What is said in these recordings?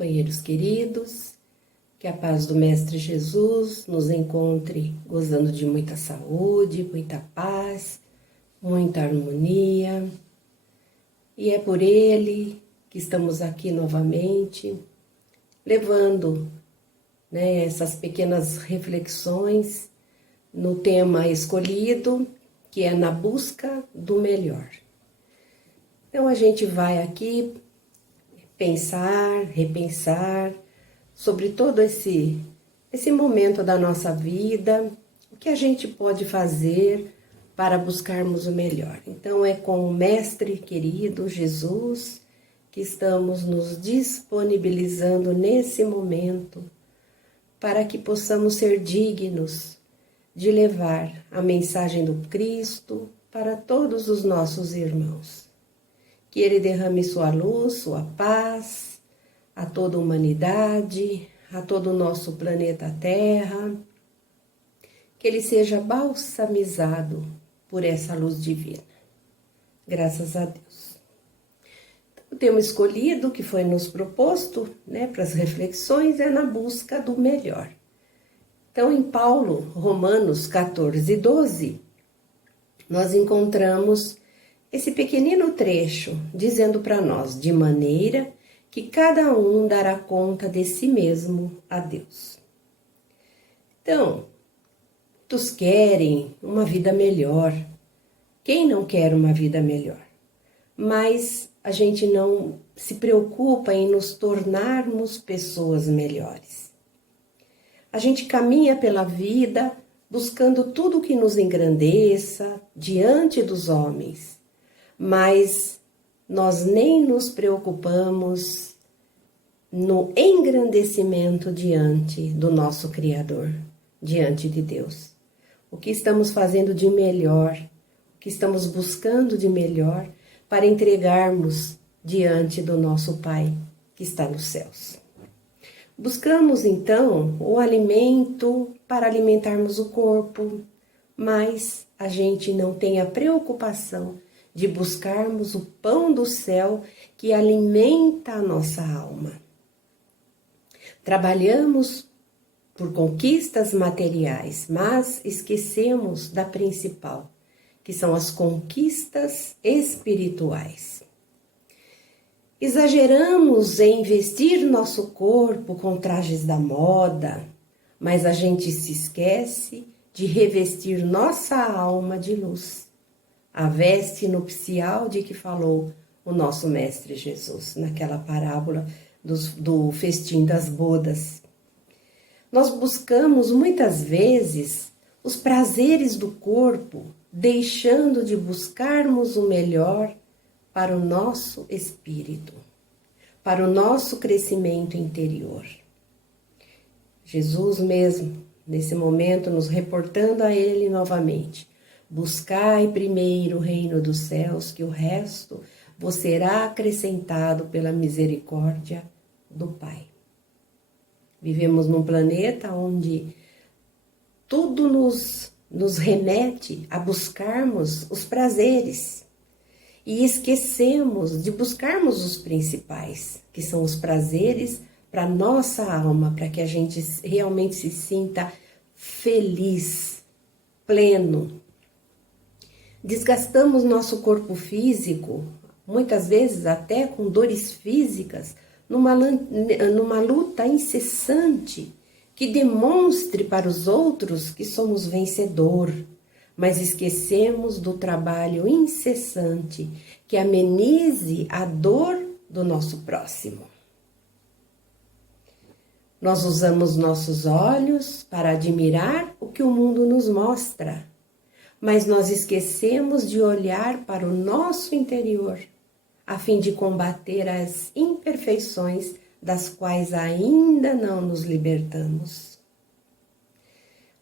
companheiros queridos, que a paz do Mestre Jesus nos encontre gozando de muita saúde, muita paz, muita harmonia. E é por Ele que estamos aqui novamente, levando essas pequenas reflexões no tema escolhido, que é na busca do melhor. Então a gente vai aqui pensar, repensar sobre todo esse momento da nossa vida, o que a gente pode fazer para buscarmos o melhor. Então é com o Mestre querido Jesus que estamos nos disponibilizando nesse momento para que possamos ser dignos de levar a mensagem do Cristo para todos os nossos irmãos. Que Ele derrame sua luz, sua paz a toda a humanidade, a todo o nosso planeta Terra. Que Ele seja balsamizado por essa luz divina. Graças a Deus. O tema escolhido que foi nos proposto para as reflexões é na busca do melhor. Então, em Paulo, Romanos 14:12, nós encontramos esse pequenino trecho dizendo para nós, de maneira que cada um dará conta de si mesmo a Deus. Então, muitos querem uma vida melhor. Quem não quer uma vida melhor? Mas a gente não se preocupa em nos tornarmos pessoas melhores. A gente caminha pela vida buscando tudo que nos engrandeça diante dos homens, mas nós nem nos preocupamos no engrandecimento diante do nosso Criador, diante de Deus. O que estamos fazendo de melhor, o que estamos buscando de melhor para entregarmos diante do nosso Pai que está nos céus. Buscamos então o alimento para alimentarmos o corpo, mas a gente não tem a preocupação de buscarmos o pão do céu que alimenta a nossa alma. Trabalhamos por conquistas materiais, mas esquecemos da principal, que são as conquistas espirituais. Exageramos em vestir nosso corpo com trajes da moda, mas a gente se esquece de revestir nossa alma de luz. A veste nupcial de que falou o nosso Mestre Jesus, naquela parábola do festim das bodas. Nós buscamos muitas vezes os prazeres do corpo, deixando de buscarmos o melhor para o nosso espírito, para o nosso crescimento interior. Jesus mesmo, nesse momento, nos reportando a Ele novamente: buscai primeiro o reino dos céus, que o resto vos será acrescentado pela misericórdia do Pai. Vivemos num planeta onde tudo nos remete a buscarmos os prazeres e esquecemos de buscarmos os principais, que são os prazeres para nossa alma, para que a gente realmente se sinta feliz, pleno. Desgastamos nosso corpo físico, muitas vezes até com dores físicas, numa luta incessante que demonstre para os outros que somos vencedor, mas esquecemos do trabalho incessante que amenize a dor do nosso próximo. Nós usamos nossos olhos para admirar o que o mundo nos mostra, mas nós esquecemos de olhar para o nosso interior, a fim de combater as imperfeições das quais ainda não nos libertamos.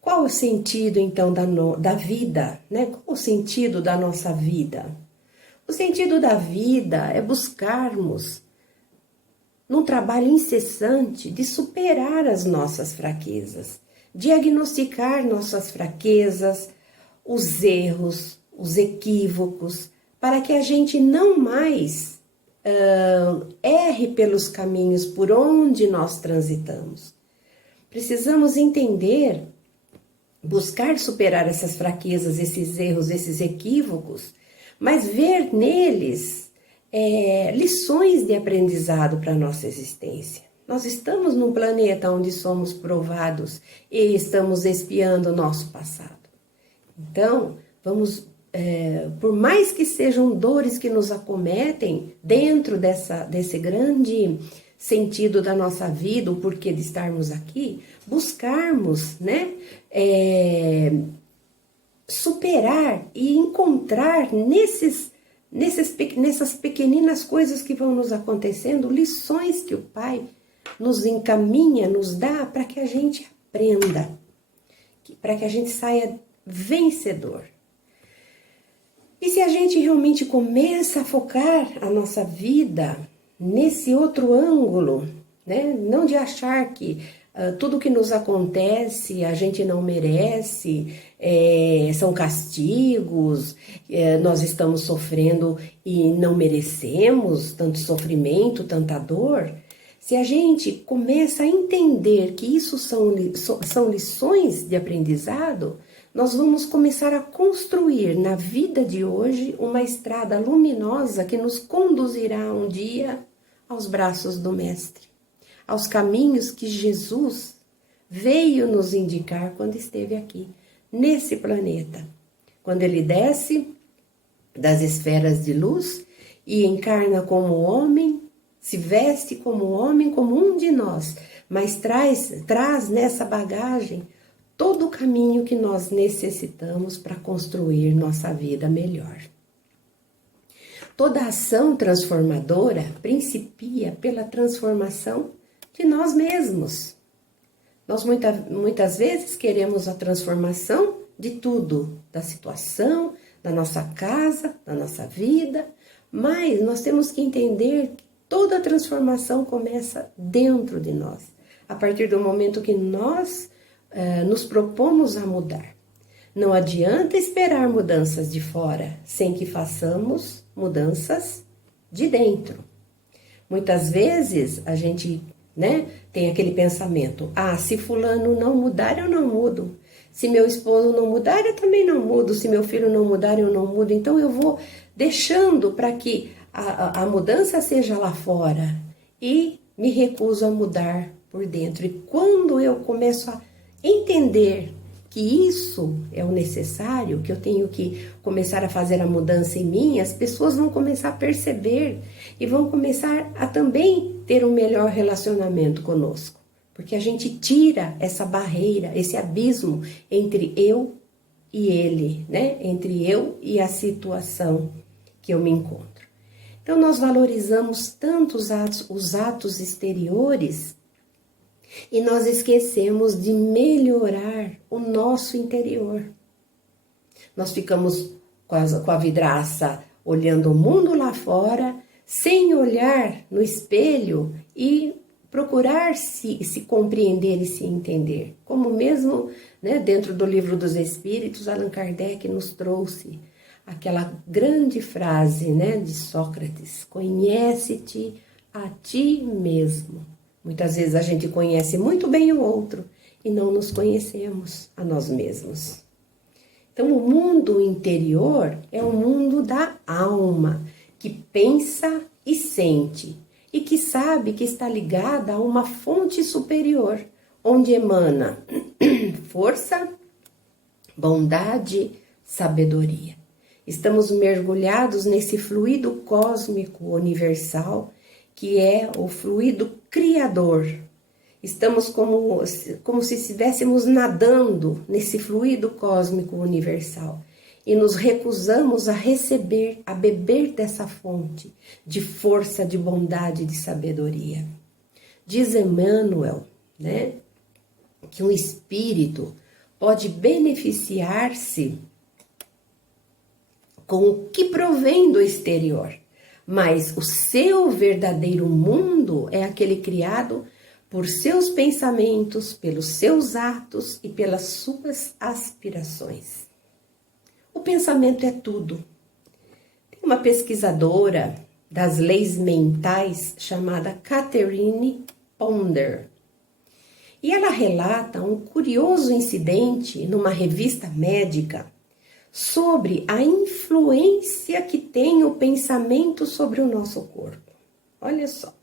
Qual o sentido, então, da vida? Qual o sentido da nossa vida? O sentido da vida é buscarmos, num trabalho incessante, de superar as nossas fraquezas, diagnosticar nossas fraquezas, os erros, os equívocos, para que a gente não mais erre pelos caminhos por onde nós transitamos. Precisamos entender, buscar superar essas fraquezas, esses erros, esses equívocos, mas ver neles lições de aprendizado para a nossa existência. Nós estamos num planeta onde somos provados e estamos expiando o nosso passado. Então, vamos, por mais que sejam dores que nos acometem dentro desse grande sentido da nossa vida, o porquê de estarmos aqui, buscarmos, né, superar e encontrar nessas pequeninas coisas que vão nos acontecendo, lições que o Pai nos encaminha, nos dá para que a gente aprenda, para que a gente saia vencedor. E se a gente realmente começa a focar a nossa vida nesse outro ângulo, né? Não de achar que tudo que nos acontece a gente não merece, são castigos, nós estamos sofrendo e não merecemos tanto sofrimento, tanta dor. Se a gente começa a entender que isso são lições de aprendizado, nós vamos começar a construir na vida de hoje uma estrada luminosa que nos conduzirá um dia aos braços do Mestre, aos caminhos que Jesus veio nos indicar quando esteve aqui, nesse planeta. Quando ele desce das esferas de luz e encarna como homem, se veste como homem, como um de nós, mas traz nessa bagagem todo o caminho que nós necessitamos para construir nossa vida melhor. Toda ação transformadora principia pela transformação de nós mesmos. Nós muitas vezes queremos a transformação de tudo, da situação, da nossa casa, da nossa vida, mas nós temos que entender que toda a transformação começa dentro de nós, a partir do momento que nós nos propomos a mudar. Não adianta esperar mudanças de fora, sem que façamos mudanças de dentro. Muitas vezes a gente, tem aquele pensamento, se fulano não mudar, eu não mudo. Se meu esposo não mudar, eu também não mudo. Se meu filho não mudar, eu não mudo. Então eu vou deixando para que a mudança seja lá fora e me recuso a mudar por dentro. E quando eu começo a entender que isso é o necessário, que eu tenho que começar a fazer a mudança em mim, as pessoas vão começar a perceber e vão começar a também ter um melhor relacionamento conosco. Porque a gente tira essa barreira, esse abismo entre eu e ele, entre eu e a situação que eu me encontro. Então nós valorizamos tanto os atos exteriores e nós esquecemos de melhorar o nosso interior. Nós ficamos com a vidraça olhando o mundo lá fora, sem olhar no espelho e procurar se compreender e se entender. Como mesmo dentro do Livro dos Espíritos, Allan Kardec nos trouxe aquela grande frase de Sócrates: conhece-te a ti mesmo. Muitas vezes a gente conhece muito bem o outro e não nos conhecemos a nós mesmos. Então o mundo interior é o mundo da alma, que pensa e sente, e que sabe que está ligada a uma fonte superior, onde emana força, bondade, sabedoria. Estamos mergulhados nesse fluido cósmico universal, que é o fluido criador. Estamos como se estivéssemos nadando nesse fluido cósmico universal e nos recusamos a receber, a beber dessa fonte de força, de bondade, de sabedoria. Diz Emmanuel, que um espírito pode beneficiar-se com o que provém do exterior, mas o seu verdadeiro mundo é aquele criado por seus pensamentos, pelos seus atos e pelas suas aspirações. O pensamento é tudo. Tem uma pesquisadora das leis mentais chamada Catherine Ponder. E ela relata um curioso incidente numa revista médica sobre a influência que tem o pensamento sobre o nosso corpo. Olha só.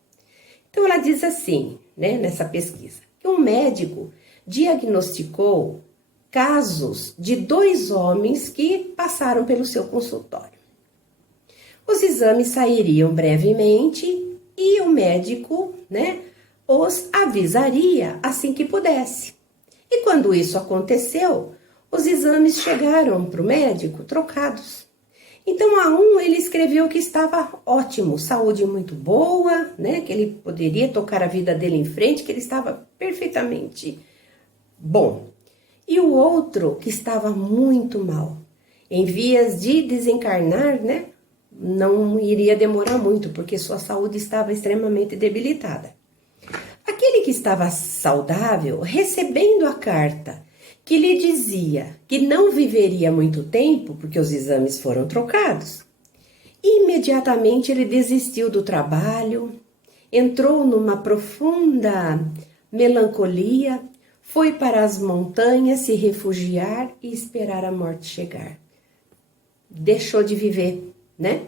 Então ela diz assim, né, nessa pesquisa, que um médico diagnosticou casos de 2 homens que passaram pelo seu consultório. Os exames sairiam brevemente e o médico, né, os avisaria assim que pudesse. E quando isso aconteceu, os exames chegaram para o médico trocados. Então, a um ele escreveu que estava ótimo, saúde muito boa, né, que ele poderia tocar a vida dele em frente, que ele estava perfeitamente bom. E o outro que estava muito mal, em vias de desencarnar, né, não iria demorar muito, porque sua saúde estava extremamente debilitada. Aquele que estava saudável, recebendo a carta que lhe dizia que não viveria muito tempo, porque os exames foram trocados, imediatamente ele desistiu do trabalho, entrou numa profunda melancolia, foi para as montanhas se refugiar e esperar a morte chegar. Deixou de viver, né?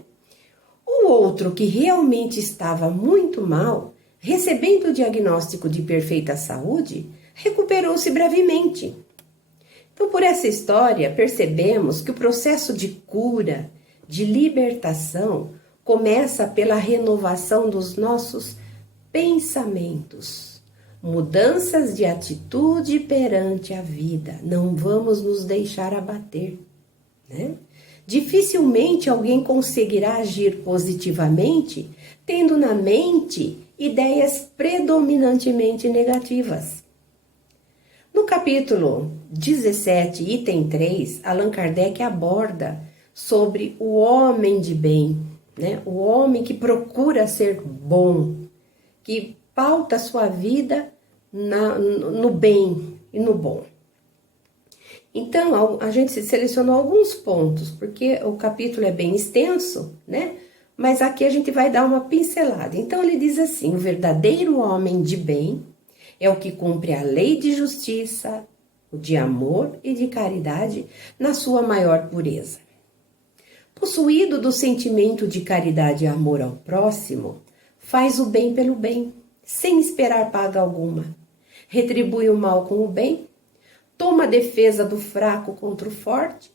O outro que realmente estava muito mal, recebendo o diagnóstico de perfeita saúde, recuperou-se brevemente. Então, por essa história, percebemos que o processo de cura, de libertação, começa pela renovação dos nossos pensamentos, mudanças de atitude perante a vida. Não vamos nos deixar abater, né? Dificilmente alguém conseguirá agir positivamente tendo na mente ideias predominantemente negativas. No capítulo 17, item 3, Allan Kardec aborda sobre o homem de bem, né? O homem que procura ser bom, que pauta sua vida no bem e no bom. Então, a gente selecionou alguns pontos, porque o capítulo é bem extenso, né? Mas aqui a gente vai dar uma pincelada. Então, ele diz assim: o verdadeiro homem de bem é o que cumpre a lei de justiça, de amor e de caridade na sua maior pureza. Possuído do sentimento de caridade e amor ao próximo, faz o bem pelo bem, sem esperar paga alguma. Retribui o mal com o bem, toma a defesa do fraco contra o forte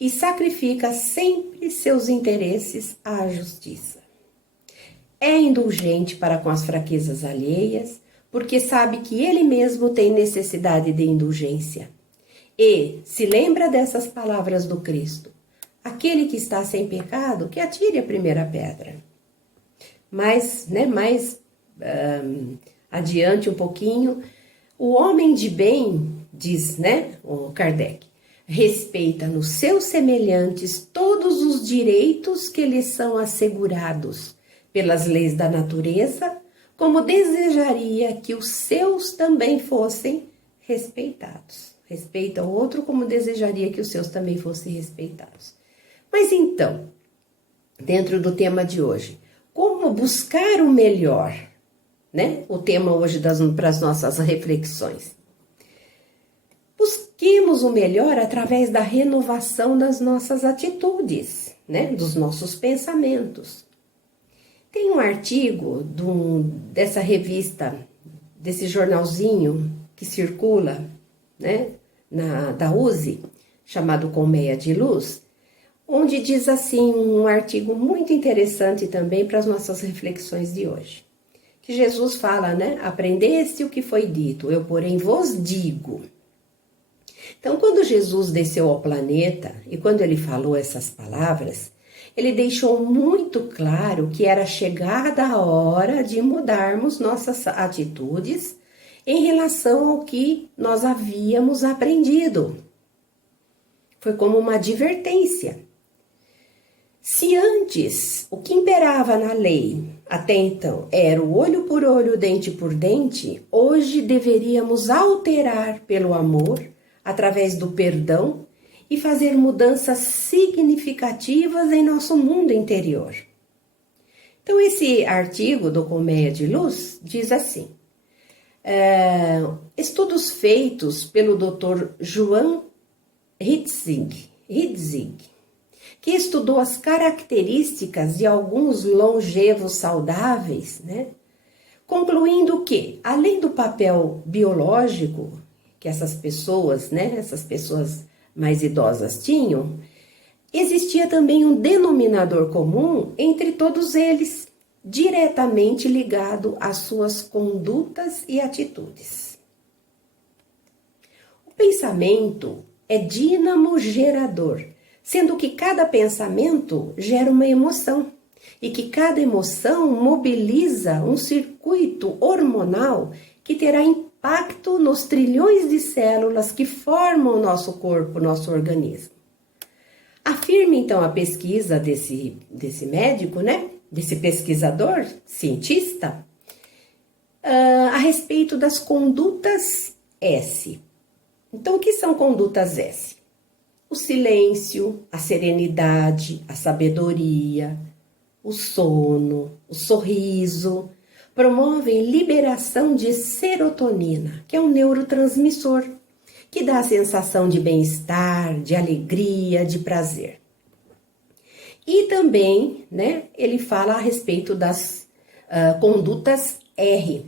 e sacrifica sempre seus interesses à justiça. É indulgente para com as fraquezas alheias, porque sabe que ele mesmo tem necessidade de indulgência. E se lembra dessas palavras do Cristo: aquele que está sem pecado, que atire a primeira pedra. Mas, né, mais adiante um pouquinho, o homem de bem, diz, né, o Kardec, respeita nos seus semelhantes todos os direitos que lhes são assegurados pelas leis da natureza, como desejaria que os seus também fossem respeitados. Respeita o outro como desejaria que os seus também fossem respeitados. Mas então, dentro do tema de hoje, como buscar o melhor, né? O tema hoje para as nossas reflexões. Busquemos o melhor através da renovação das nossas atitudes, né? Dos nossos pensamentos. Tem um artigo dessa revista, desse jornalzinho que circula, né? Da USE, chamado Colmeia de Luz, onde diz assim, um artigo muito interessante também para as nossas reflexões de hoje. Que Jesus fala, né? Aprendeste o que foi dito, eu porém vos digo. Então, quando Jesus desceu ao planeta e quando ele falou essas palavras, ele deixou muito claro que era chegada a hora de mudarmos nossas atitudes em relação ao que nós havíamos aprendido. Foi como uma advertência. Se antes o que imperava na lei até então era o olho por olho, dente por dente, hoje deveríamos alterar pelo amor, através do perdão, e fazer mudanças significativas em nosso mundo interior. Então, esse artigo do Colmeia de Luz diz assim: estudos feitos pelo Dr. Joan Hitzig, que estudou as características de alguns longevos saudáveis, né? Concluindo que, além do papel biológico que essas pessoas, né, essas pessoas mais idosas tinham, existia também um denominador comum entre todos eles, diretamente ligado às suas condutas e atitudes. O pensamento é dínamo gerador, sendo que cada pensamento gera uma emoção e que cada emoção mobiliza um circuito hormonal que terá impacto nos trilhões de células que formam o nosso corpo, nosso organismo. Afirma então a pesquisa desse médico, né? Desse pesquisador, cientista, a respeito das condutas S. Então, o que são condutas S? O silêncio, a serenidade, a sabedoria, o sono, o sorriso, promovem liberação de serotonina, que é um neurotransmissor, que dá a sensação de bem-estar, de alegria, de prazer. E também, né, ele fala a respeito das condutas R,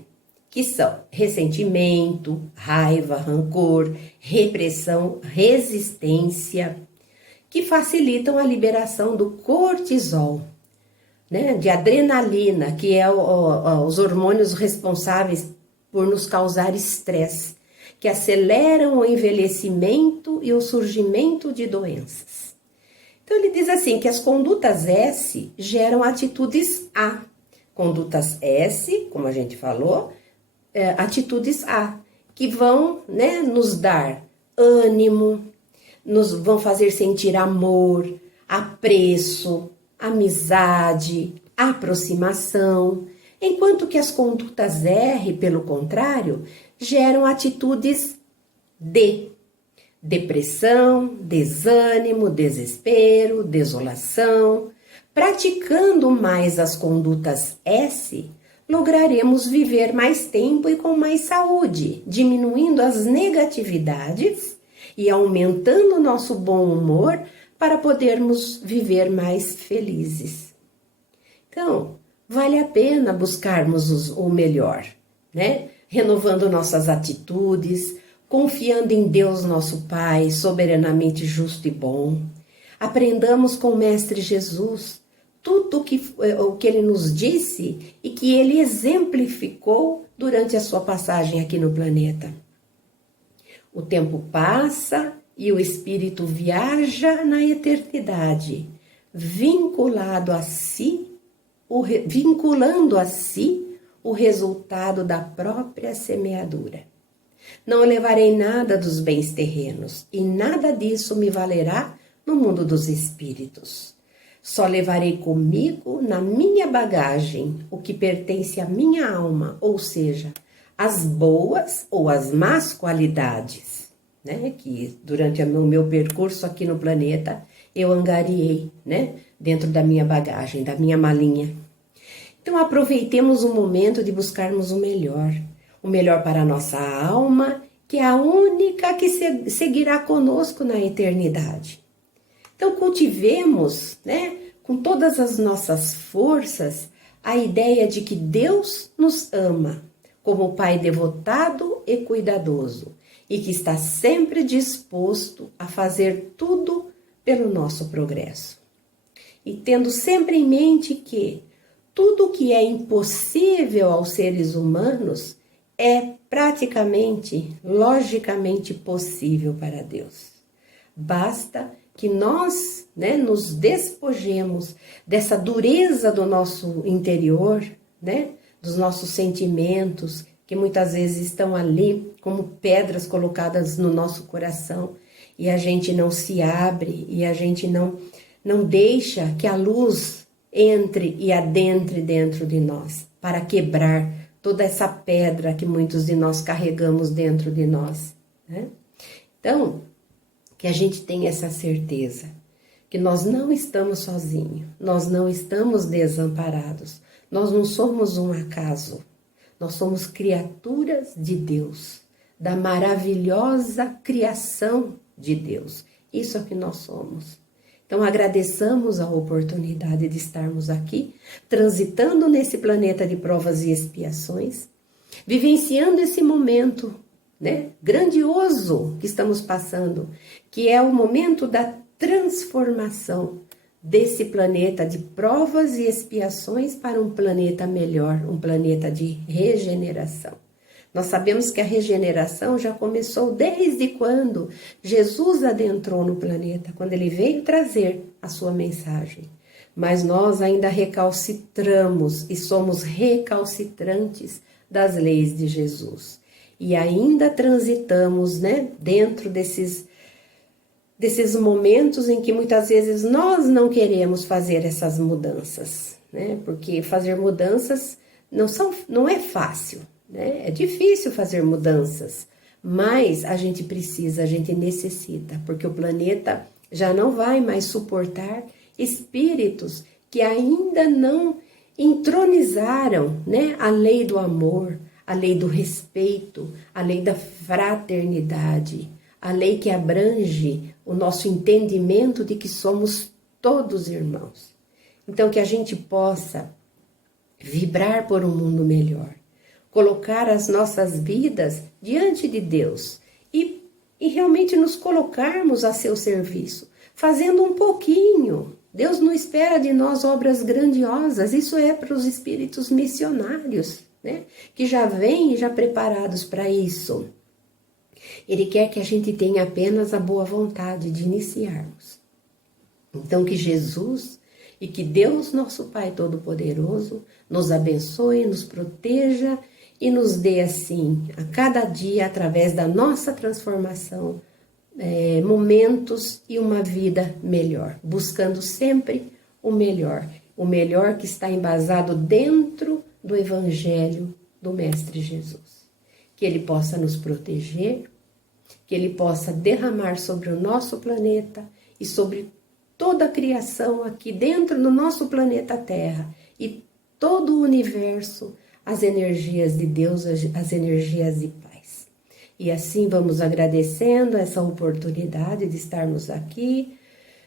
que são ressentimento, raiva, rancor, repressão, resistência, que facilitam a liberação do cortisol, né, de adrenalina, que é os hormônios responsáveis por nos causar estresse, que aceleram o envelhecimento e o surgimento de doenças. Então, ele diz assim, que as condutas S geram atitudes A. Condutas S, como a gente falou, atitudes A, que vão, né, nos dar ânimo, nos vão fazer sentir amor, apreço, amizade, aproximação, enquanto que as condutas R, pelo contrário, geram atitudes D. Depressão, desânimo, desespero, desolação. Praticando mais as condutas S, lograremos viver mais tempo e com mais saúde, diminuindo as negatividades e aumentando o nosso bom humor para podermos viver mais felizes. Então, vale a pena buscarmos o melhor, né? Renovando nossas atitudes, confiando em Deus, nosso Pai, soberanamente justo e bom. Aprendamos com o Mestre Jesus tudo o que ele nos disse e que ele exemplificou durante a sua passagem aqui no planeta. O tempo passa e o espírito viaja na eternidade, vinculando a si o resultado da própria semeadura. Não levarei nada dos bens terrenos, e nada disso me valerá no mundo dos espíritos. Só levarei comigo na minha bagagem o que pertence à minha alma, ou seja, as boas ou as más qualidades, né? Que durante o meu percurso aqui no planeta eu angariei, né? Dentro da minha bagagem, da minha malinha. Então aproveitemos o momento de buscarmos o melhor para a nossa alma, que é a única que seguirá conosco na eternidade. Então cultivemos, né, com todas as nossas forças, a ideia de que Deus nos ama como Pai devotado e cuidadoso e que está sempre disposto a fazer tudo pelo nosso progresso. E tendo sempre em mente que tudo que é impossível aos seres humanos é praticamente, logicamente possível para Deus. Basta que nós, né, nos despojemos dessa dureza do nosso interior, né, dos nossos sentimentos, que muitas vezes estão ali como pedras colocadas no nosso coração, e a gente não se abre, e a gente não deixa que a luz entre e adentre dentro de nós, para quebrar toda essa pedra que muitos de nós carregamos dentro de nós, né? Então, que a gente tenha essa certeza, que nós não estamos sozinhos, nós não estamos desamparados, Nós não somos um acaso, nós somos criaturas de Deus, da maravilhosa criação de Deus. Isso é o que nós somos. Então agradeçamos a oportunidade de estarmos aqui, transitando nesse planeta de provas e expiações, vivenciando esse momento, né, grandioso que estamos passando, que é o momento da transformação desse planeta de provas e expiações para um planeta melhor, um planeta de regeneração. Nós sabemos que a regeneração já começou desde quando Jesus adentrou no planeta, quando ele veio trazer a sua mensagem. Mas nós ainda recalcitramos e somos recalcitrantes das leis de Jesus. E ainda transitamos, né, dentro desses momentos em que muitas vezes nós não queremos fazer essas mudanças, né? Porque fazer mudanças não é fácil, né? É difícil fazer mudanças, mas a gente precisa, a gente necessita, porque o planeta já não vai mais suportar espíritos que ainda não entronizaram, né, a lei do amor, a lei do respeito, a lei da fraternidade, a lei que abrange o nosso entendimento de que somos todos irmãos. Então, que a gente possa vibrar por um mundo melhor, colocar as nossas vidas diante de Deus e realmente nos colocarmos a seu serviço, fazendo um pouquinho. Deus não espera de nós obras grandiosas, isso é para os espíritos missionários, né? Que já vêm já preparados para isso. Ele quer que a gente tenha apenas a boa vontade de iniciarmos. Então que Jesus e que Deus, nosso Pai Todo-Poderoso, nos abençoe, nos proteja e nos dê assim, a cada dia, através da nossa transformação, momentos e uma vida melhor, buscando sempre o melhor que está embasado dentro do Evangelho do Mestre Jesus. Que Ele possa nos proteger, que Ele possa derramar sobre o nosso planeta e sobre toda a criação aqui dentro do nosso planeta Terra e todo o universo, as energias de Deus, as energias de paz. E assim vamos agradecendo essa oportunidade de estarmos aqui,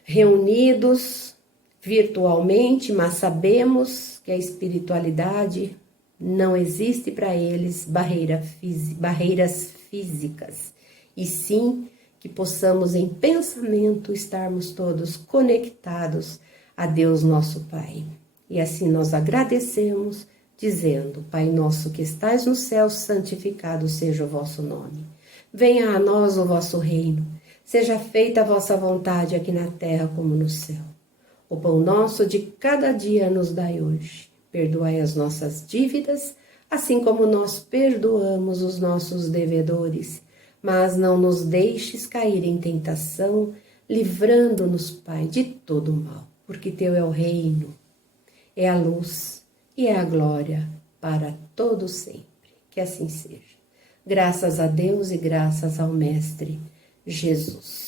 reunidos virtualmente, mas sabemos que a espiritualidade não existe para eles barreiras físicas, e sim que possamos em pensamento estarmos todos conectados a Deus nosso Pai. E assim nós agradecemos, dizendo: Pai nosso que estais no céu, santificado seja o vosso nome. Venha a nós o vosso reino, seja feita a vossa vontade aqui na terra como no céu. O pão nosso de cada dia nos dai hoje. Perdoai as nossas dívidas, assim como nós perdoamos os nossos devedores. Mas não nos deixes cair em tentação, livrando-nos, Pai, de todo o mal. Porque Teu é o reino, é a luz e é a glória para todo sempre. Que assim seja. Graças a Deus e graças ao Mestre Jesus.